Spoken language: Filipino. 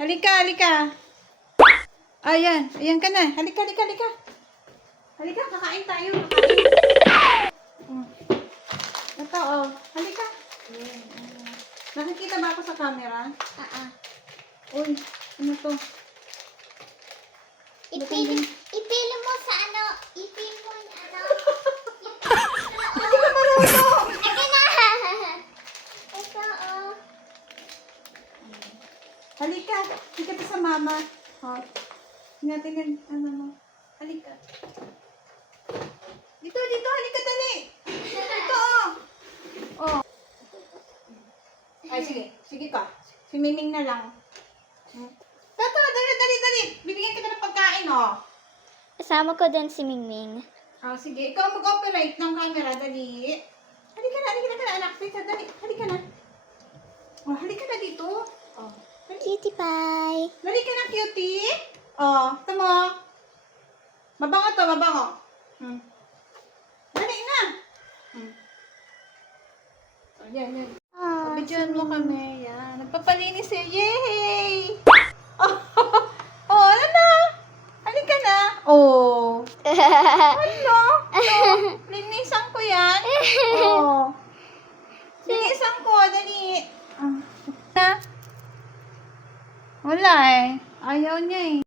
Halika, halika. Ayan, ayan ka na. Halika, halika, halika. Halika, kakain tayo. Kakain. Oh. Ito, oh. Halika. Ayan, ayan. Nakikita ba ako sa camera? Uy, ano to? Ipili mo sa ano, ipili mo yung ano. Hindi ka marunong. Ito na. Ito, oh. Halika, halika pa sa mama. Oh. Natin yung, ano mo. Halika. Dito, dito, halika dali. Dito, oh. Oh. Ay, sige. Sige ka. Si Miming na lang. Tato, dali, dali, dali. Bibigyan kita ng pagkain, oh. Kasama ko din si Mingming. Oh, sige. Ikaw mag-operate ng camera, dali. Halika na, anak. Dito, dali. Halika na. Oh, halika na dito. Oh. Cutie pie. Dali ka na, cutie. Oh, ito mo. Mabango to, mabango. Dali na. Oh, yan, yan. Oh, Bidyan mo kami. Yan. Nagpapalinis eh. Yay! Oh, oh, ano na? Halika na. Oh. Ano? Oh, linisan ko yan. Oh. Linisan ko. Dali. Na. Wala eh. Ayaw niya eh.